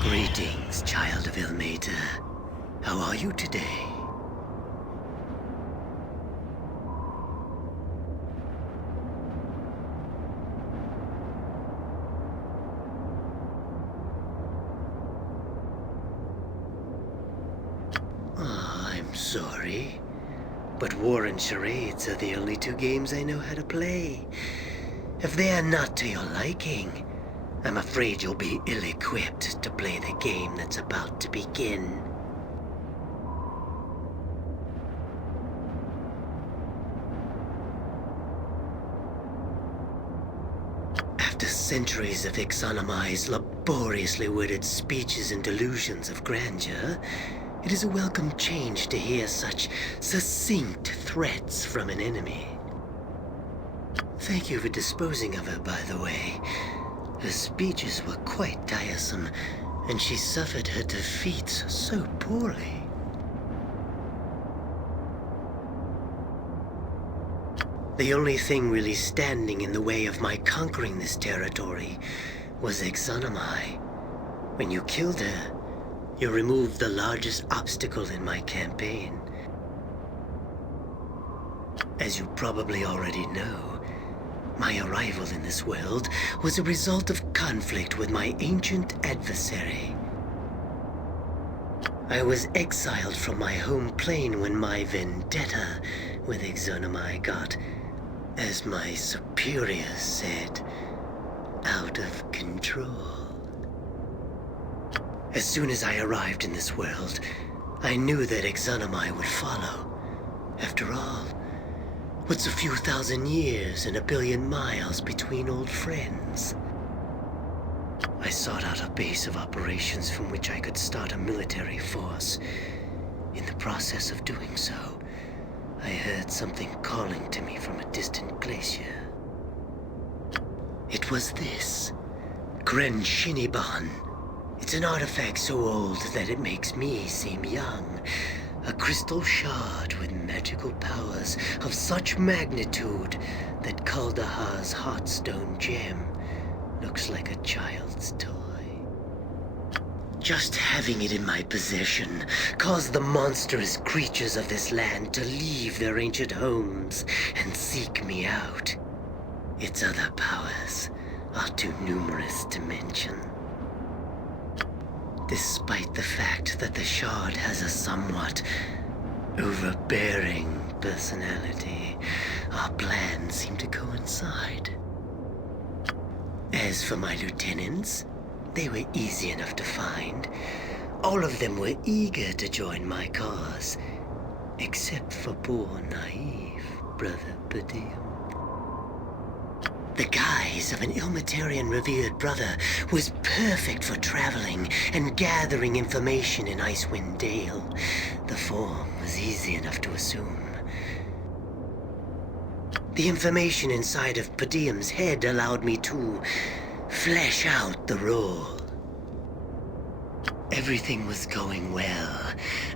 Greetings, child of Ilmater. How are you today? I'm sorry, but war and charades are the only two games I know how to play. If they are not to your liking, I'm afraid you'll be ill-equipped to play the game that's about to begin. After centuries of Ixonomai's laboriously worded speeches and delusions of grandeur, it is a welcome change to hear such succinct threats from an enemy. Thank you for disposing of her, by the way. Her speeches were quite tiresome, and she suffered her defeats so poorly. The only thing really standing in the way of my conquering this territory was Ixonomai. When you killed her, you removed the largest obstacle in my campaign. As you probably already know, my arrival in this world was a result of conflict with my ancient adversary. I was exiled from my home plane when my vendetta with Ixonomai got, as my superiors said, out of control. As soon as I arrived in this world, I knew that Ixonomai would follow. After all, what's a few thousand years and a billion miles between old friends? I sought out a base of operations from which I could start a military force. In the process of doing so, I heard something calling to me from a distant glacier. It was this, Crenshinibon. It's an artifact so old that it makes me seem young. A crystal shard with magical powers of such magnitude that Kaldahar's heartstone gem looks like a child's toy. Just having it in my possession caused the monstrous creatures of this land to leave their ancient homes and seek me out. Its other powers are too numerous to mention. Despite the fact that the shard has a somewhat overbearing personality, our plans seem to coincide. As for my lieutenants, they were easy enough to find. All of them were eager to join my cause, except for poor, naive Brother Padium. The guise of an Ilmaterian revered brother was perfect for traveling and gathering information in Icewind Dale. The form was easy enough to assume. The information inside of Padium's head allowed me to flesh out the role. Everything was going well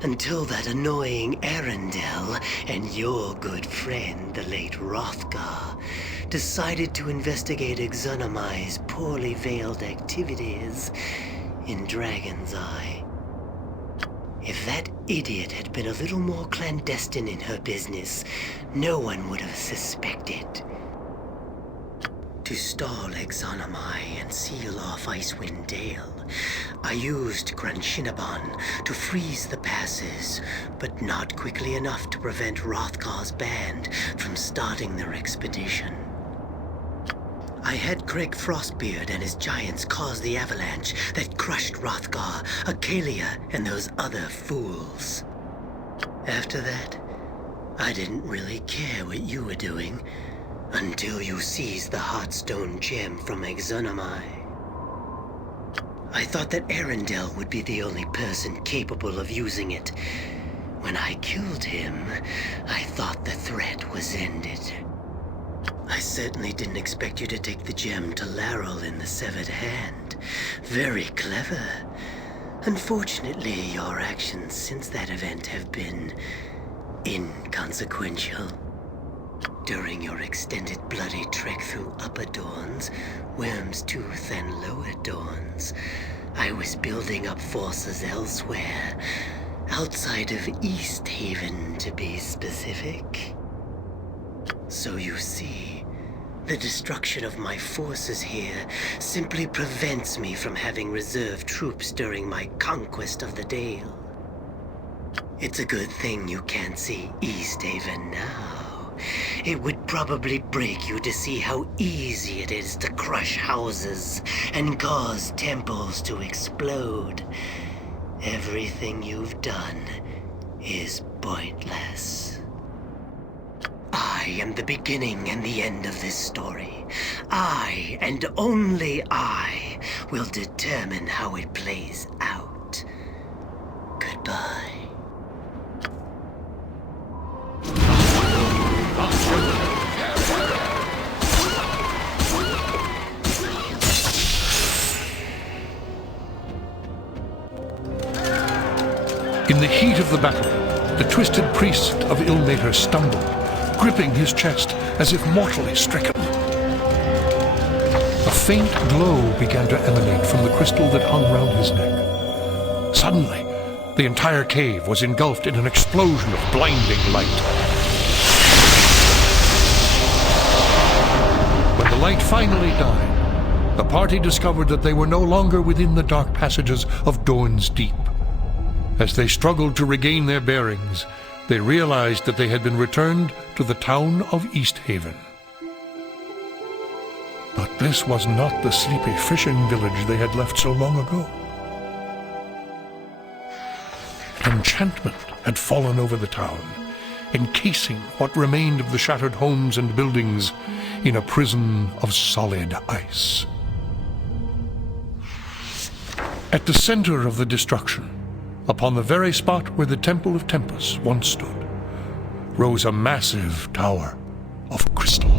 until that annoying Arundel and your good friend, the late Hrothgar, decided to investigate Ixonomai's poorly veiled activities in Dragon's Eye. If that idiot had been a little more clandestine in her business, no one would have suspected. To stall Ixonomai and seal off Icewind Dale, I used Crenshinibon to freeze the passes, but not quickly enough to prevent Hrothgar's band from starting their expedition. I had Craig Frostbeard and his giants cause the avalanche that crushed Hrothgar, Acalia, and those other fools. After that, I didn't really care what you were doing, until you seized the Heartstone gem from Ixonomai. I thought that Arundel would be the only person capable of using it. When I killed him, I thought the threat was ended. I certainly didn't expect you to take the gem to Laurel in the Severed Hand. Very clever. Unfortunately, your actions since that event have been inconsequential. During your extended bloody trek through Upper Dawns, Worm's Tooth, and Lower Dawns, I was building up forces elsewhere, outside of East Haven to be specific. So you see, the destruction of my forces here simply prevents me from having reserve troops during my conquest of the Dale. It's a good thing you can't see East Haven now. It would probably break you to see how easy it is to crush houses and cause temples to explode. Everything you've done is pointless. I am the beginning and the end of this story. I, and only I, will determine how it plays out. Goodbye. In the heat of the battle, the twisted priest of Ilmater stumbled, gripping his chest as if mortally stricken. A faint glow began to emanate from the crystal that hung round his neck. Suddenly, the entire cave was engulfed in an explosion of blinding light. When the light finally died, the party discovered that they were no longer within the dark passages of Dorn's Deep. As they struggled to regain their bearings, they realized that they had been returned to the town of East Haven. But this was not the sleepy fishing village they had left so long ago. Enchantment had fallen over the town, encasing what remained of the shattered homes and buildings in a prison of solid ice. At the center of the destruction, upon the very spot where the Temple of Tempus once stood, rose a massive tower of crystal.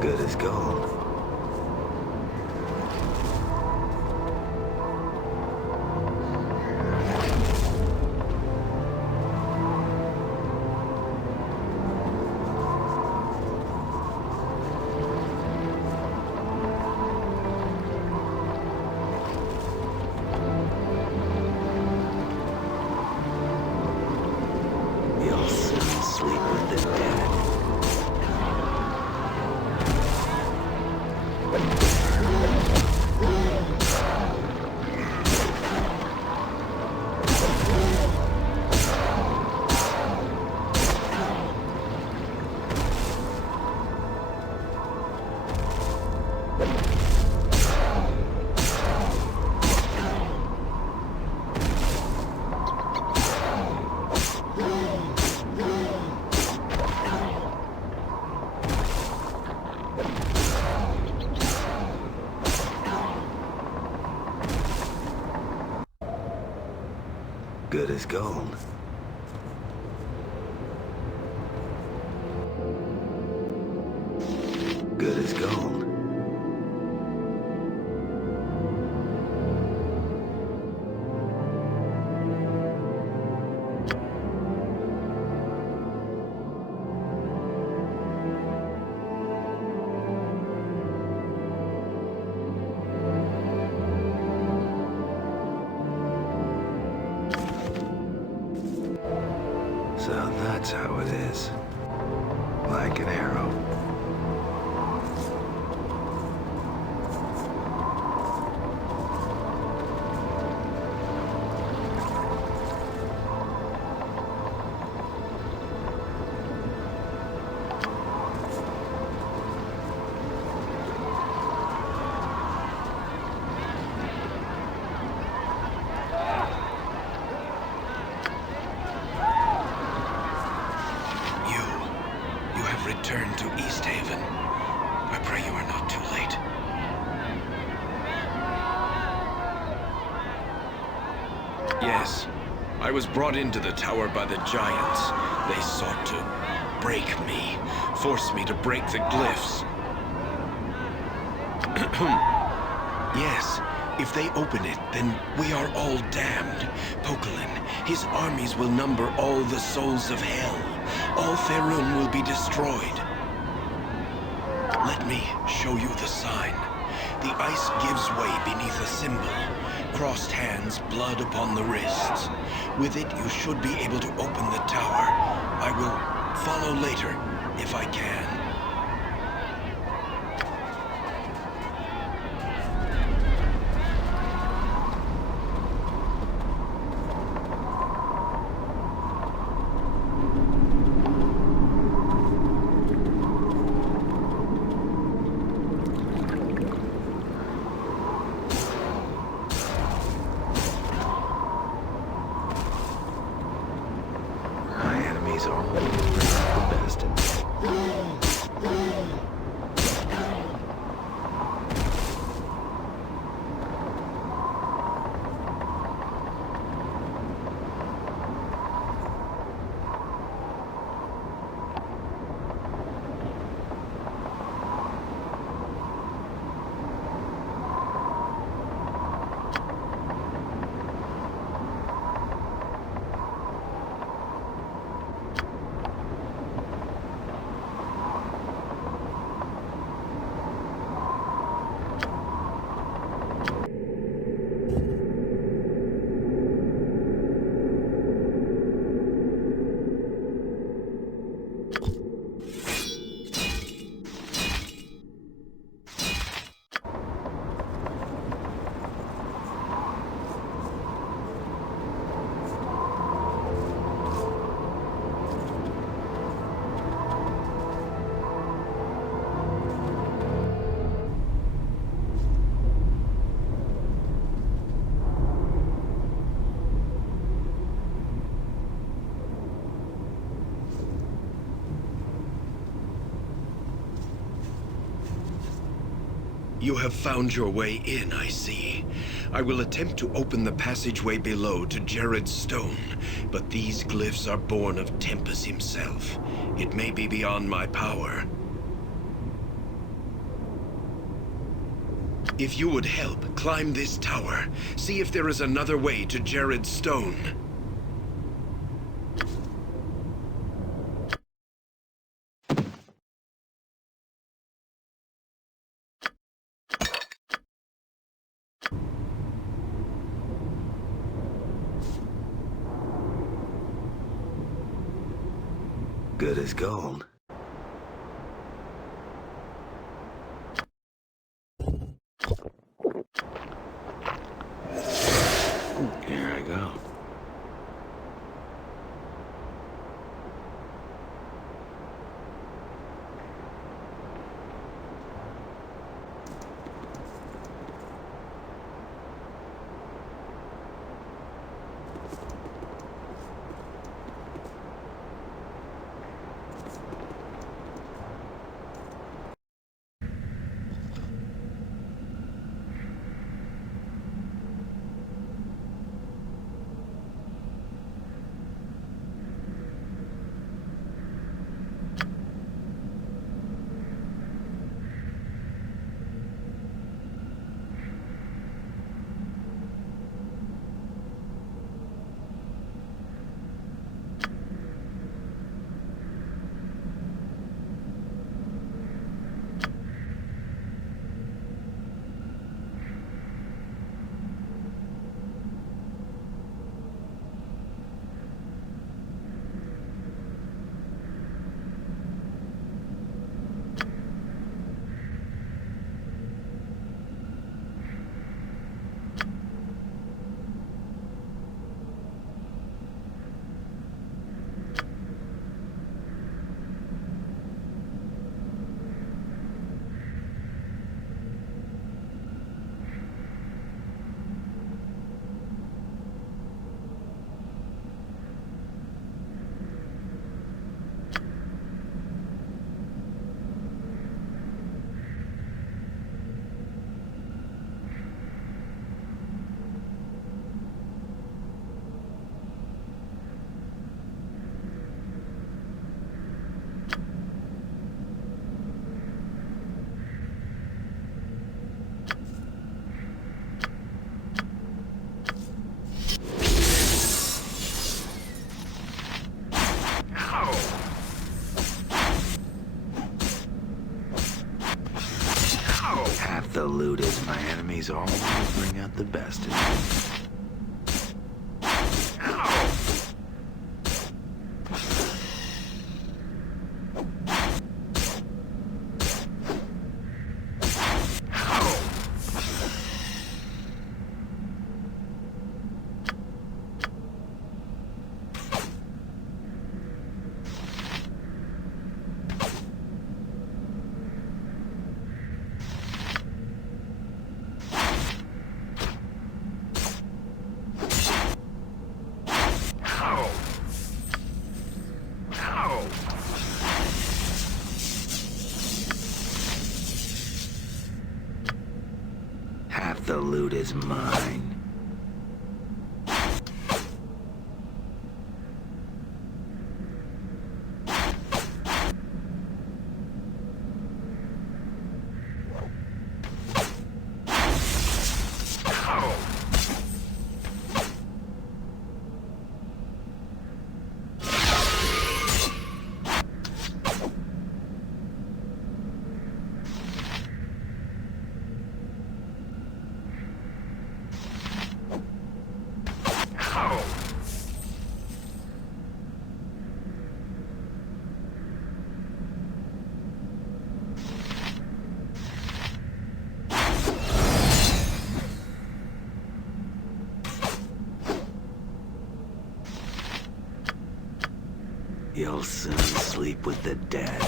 Good as gold. You'll soon sleep with the dead. Good as gold. Good as gold. So that's how it is. Like an arrow. Return to East Haven. I pray you are not too late. Yes. I was brought into the tower by the giants. They sought to break me, force me to break the glyphs. Yes, if they open it, then we are all damned. Poquelin, his armies will number all the souls of hell. All Faerun will be destroyed. Let me show you the sign. The ice gives way beneath a symbol. Crossed hands, blood upon the wrists. With it, you should be able to open the tower. I will follow later, if I can. You have found your way in, I see. I will attempt to open the passageway below to Jared's stone, but these glyphs are born of Tempest himself. It may be beyond my power. If you would help, climb this tower. See if there is another way to Jared's stone. Good as gold. Here I go. Memories always bring out the best in me. Half the loot is mine. You'll soon sleep with the dead.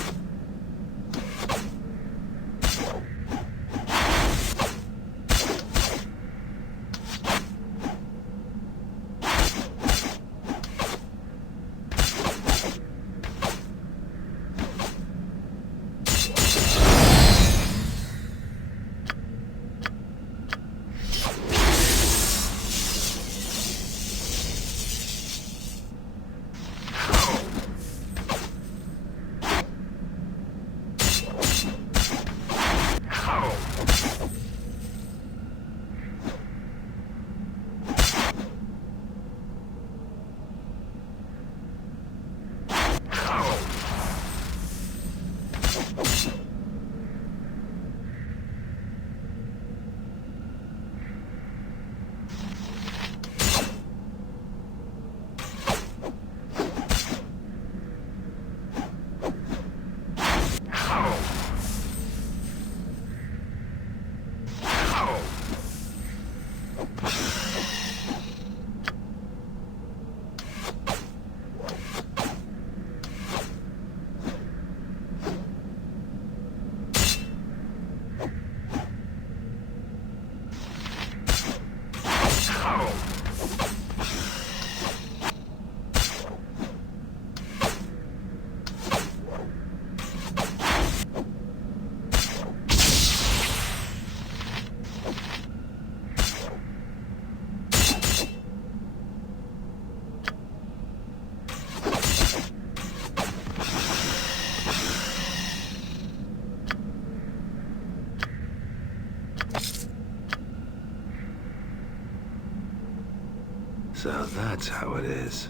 So that's how it is.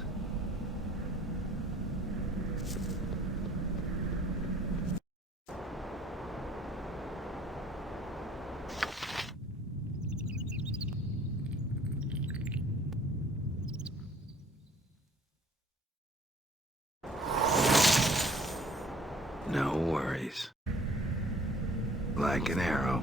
No worries. Like an arrow.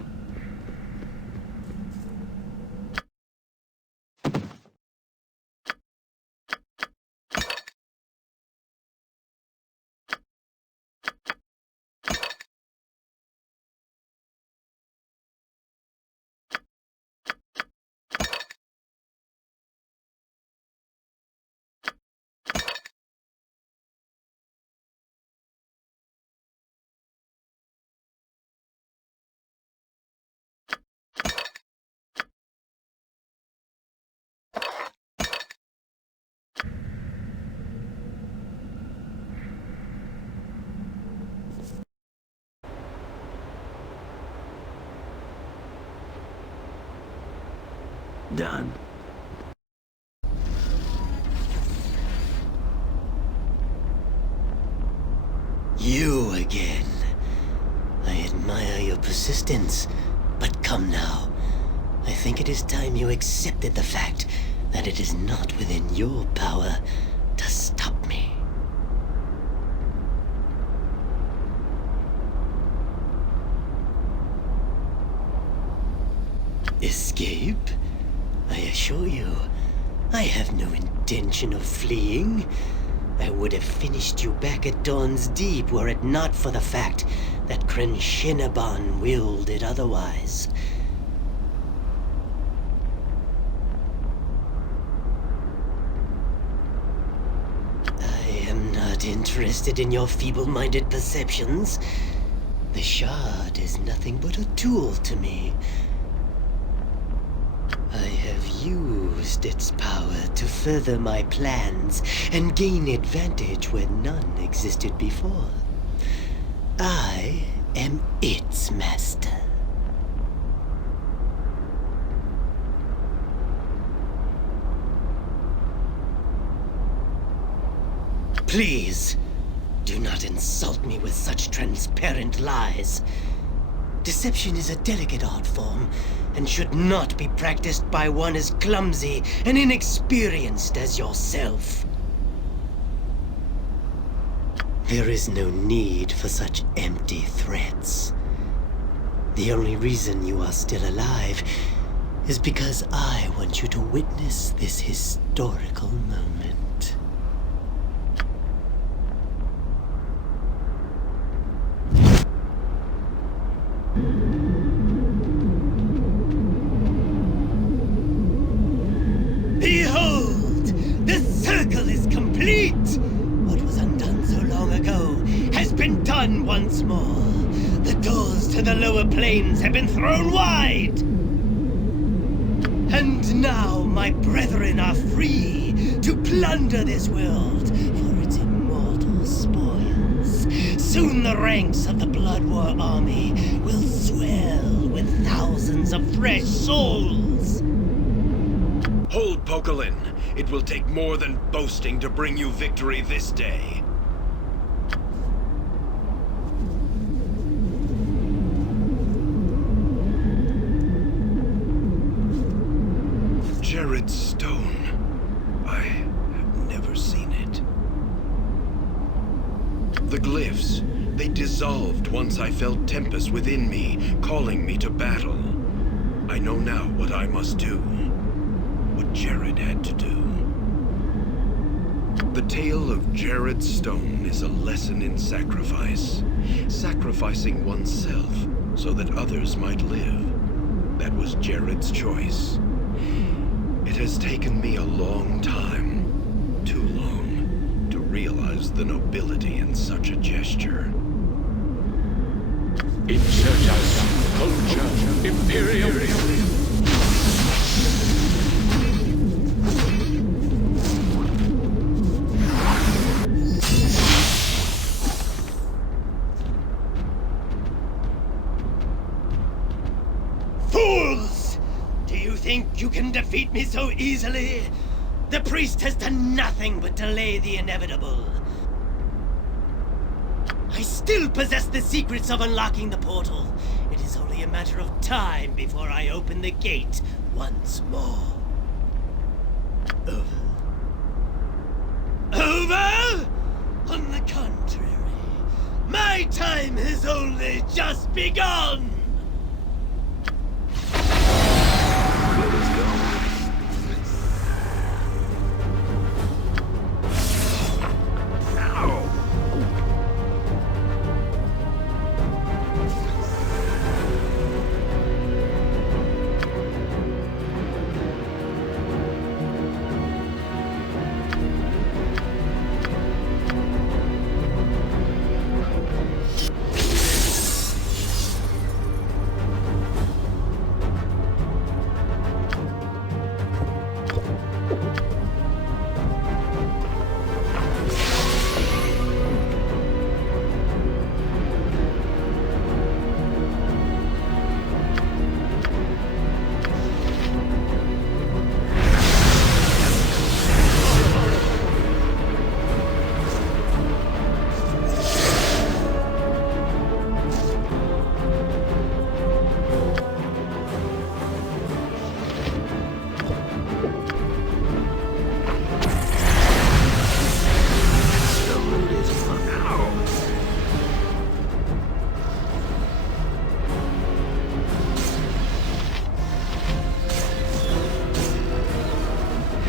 Done. You again. I admire your persistence, but come now. I think it is time you accepted the fact that it is not within your power to stop me. Escape? I assure you, I have no intention of fleeing. I would have finished you back at Dawn's Deep were it not for the fact that Crenshinibon willed it otherwise. I am not interested in your feeble-minded perceptions. The shard is nothing but a tool to me. I have used its power to further my plans and gain advantage where none existed before. I am its master. Please, do not insult me with such transparent lies. Deception is a delicate art form, and should not be practiced by one as clumsy and inexperienced as yourself. There is no need for such empty threats. The only reason you are still alive is because I want you to witness this historical moment. Behold! The circle is complete! What was undone so long ago has been done once more. The doors to the lower planes have been thrown wide! And now my brethren are free to plunder this world for its immortal spoils. Soon the ranks of the Blood War army will swell with thousands of fresh souls. Hold, Poquelin. It will take more than boasting to bring you victory this day. Jared's stone. I have never seen it. The glyphs, they dissolved once I felt Tempest within me, calling me to battle. I know now what I must do. What Jared had to do. The tale of Jared's stone is a lesson in sacrifice. Sacrificing oneself so that others might live. That was Jared's choice. It has taken me a long time, too long, to realize the nobility in such a gesture. Insurgents, culture, imperium. Fools! Do you think you can defeat me so easily? The priest has done nothing but delay the inevitable. I still possess the secrets of unlocking the portal. It is only a matter of time before I open the gate once more. Over? Over? On the contrary, my time has only just begun!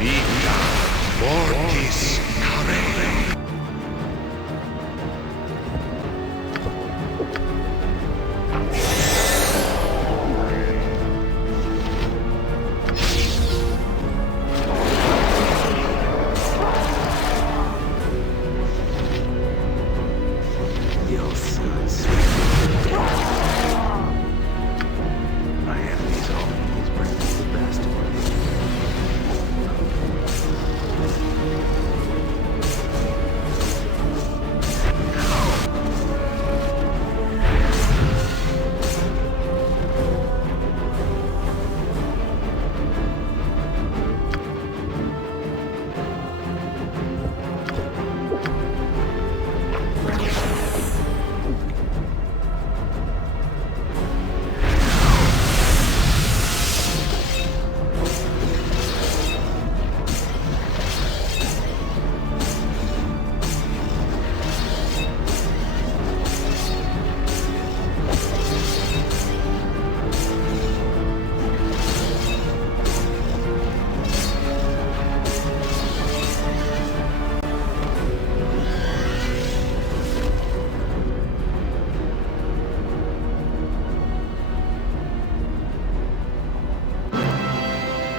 Vita Mortis Carre.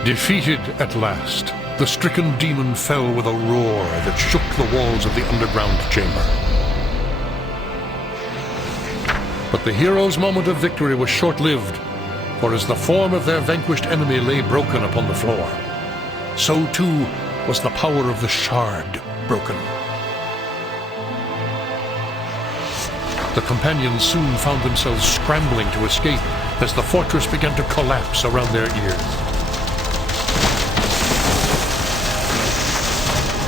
Defeated at last, the stricken demon fell with a roar that shook the walls of the underground chamber. But the heroes' moment of victory was short-lived, for as the form of their vanquished enemy lay broken upon the floor, so too was the power of the shard broken. The companions soon found themselves scrambling to escape as the fortress began to collapse around their ears.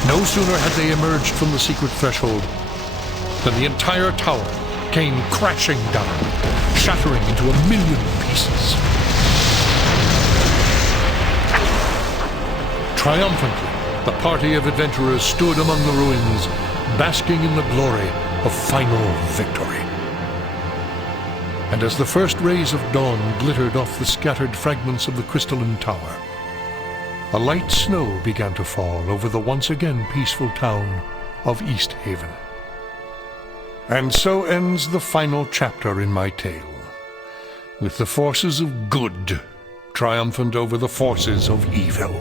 No sooner had they emerged from the secret threshold than the entire tower came crashing down, shattering into 1,000,000 pieces. Triumphantly, the party of adventurers stood among the ruins, basking in the glory of final victory. And as the first rays of dawn glittered off the scattered fragments of the crystalline tower, a light snow began to fall over the once again peaceful town of East Haven. And so ends the final chapter in my tale, with the forces of good triumphant over the forces of evil.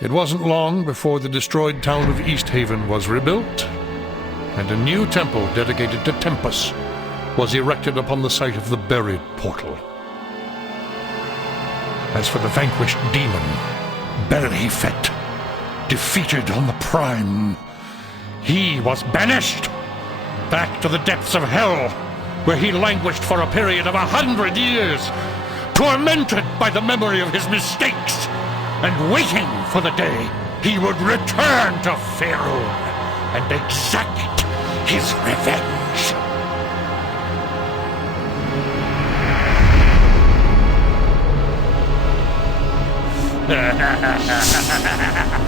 It wasn't long before the destroyed town of East Haven was rebuilt, and a new temple dedicated to Tempus was erected upon the site of the buried portal. As for the vanquished demon, Belhifet, defeated on the Prime, he was banished back to the depths of hell, where he languished for a period of 100 years, tormented by the memory of his mistakes, and waiting for the day he would return to Faerun and exact his revenge. Ha ha ha ha ha ha ha!